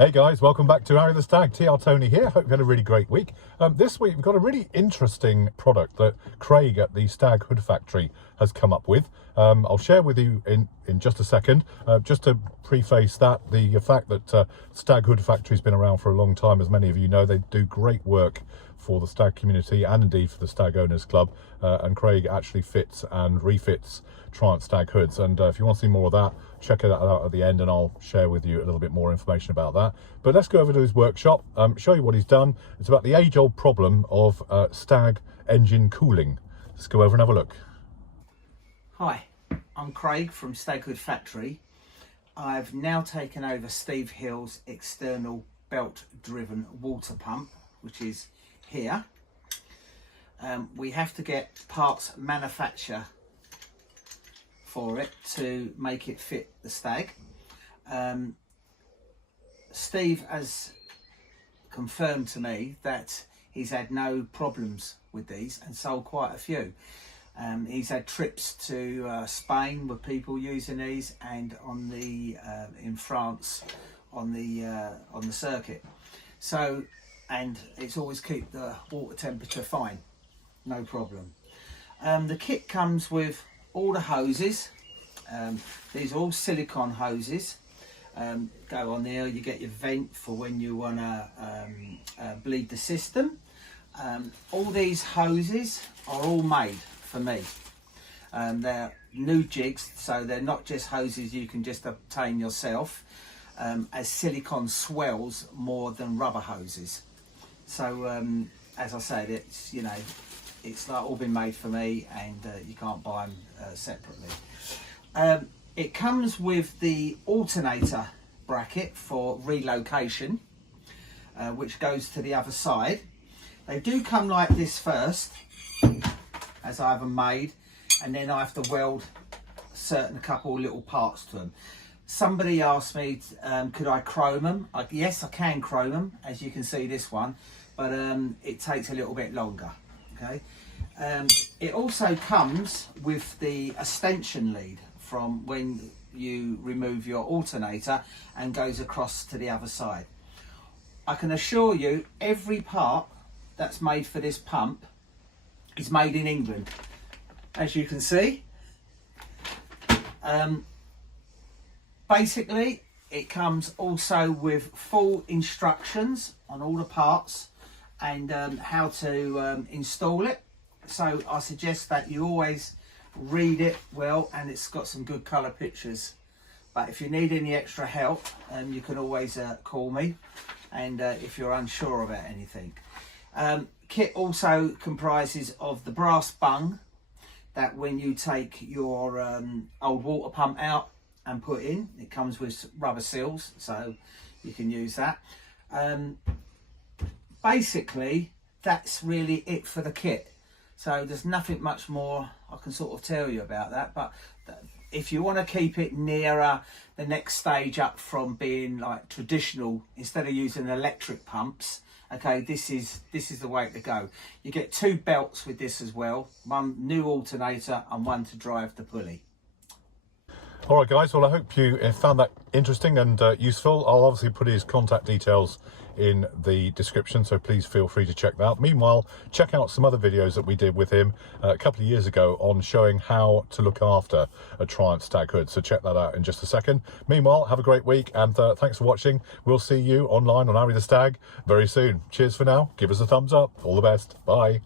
Hey guys, welcome back to Arry the Stag. TR Tony here. Hope you had a really great week. This week we've got a really interesting product that Craig at the Stag Hood Factory has come up with. I'll share with you in just a second. Just to preface that, the fact that Stag Hood Factory has been around for a long time, as many of you know, they do great work for the stag community and indeed for the Stag Owners Club. And Craig actually fits and refits Triumph Stag hoods. And if you want to see more of that, check it out at the end and I'll share with you a little bit more information about that. But let's go over to his workshop, show you what he's done. It's about the age-old problem of stag engine cooling. Let's go over and have a look. Hi, I'm Craig from Stag Hood Factory. I've now taken over Steve Hill's external belt-driven water pump, which is here. We have to get parts manufacture for it to make it fit the Stag. Steve has confirmed to me that he's had no problems with these and sold quite a few. He's had trips to Spain with people using these, and on the in France on the circuit. So, and it's always keep the water temperature fine, no problem. The kit comes with all the hoses. These are all silicone hoses. Go on there, you get your vent for when you want to bleed the system. All these hoses are all made for me. They're new jigs, so they're not just hoses you can just obtain yourself, as silicone swells more than rubber hoses. So as I said, it's, you know, it's like all been made for me, and you can't buy them separately. It comes with the alternator bracket for relocation, which goes to the other side. They do come like this first, as I have them made, and then I have to weld a couple little parts to them. Somebody asked me, could I chrome them? Yes, I can chrome them, as you can see this one, but it takes a little bit longer. Okay. It also comes with the extension lead from when you remove your alternator and goes across to the other side. I can assure you every part that's made for this pump is made in England, as you can see. Basically, it comes also with full instructions on all the parts and how to install it. So I suggest that you always read it well, and it's got some good colour pictures. But if you need any extra help, you can always call me, and if you're unsure about anything. Kit also comprises of the brass bung that when you take your old water pump out and put in, it comes with rubber seals, so you can use that. Basically, that's really it for the kit. So there's nothing much more I can sort of tell you about that, but if you want to keep it nearer the next stage up from being like traditional, instead of using electric pumps, okay, this is the way to go. You get two belts with this as well, one new alternator and one to drive the pulley. All right guys, well I hope you found that interesting and useful. I'll obviously put his contact details in the description, so please feel free to check that out. Meanwhile, check out some other videos that we did with him a couple of years ago on showing how to look after a Triumph Stag hood, so check that out in just a second. Meanwhile, have a great week, and thanks for watching. We'll see you online on Arry the Stag very soon. Cheers for now, give us a thumbs up, all the best, bye.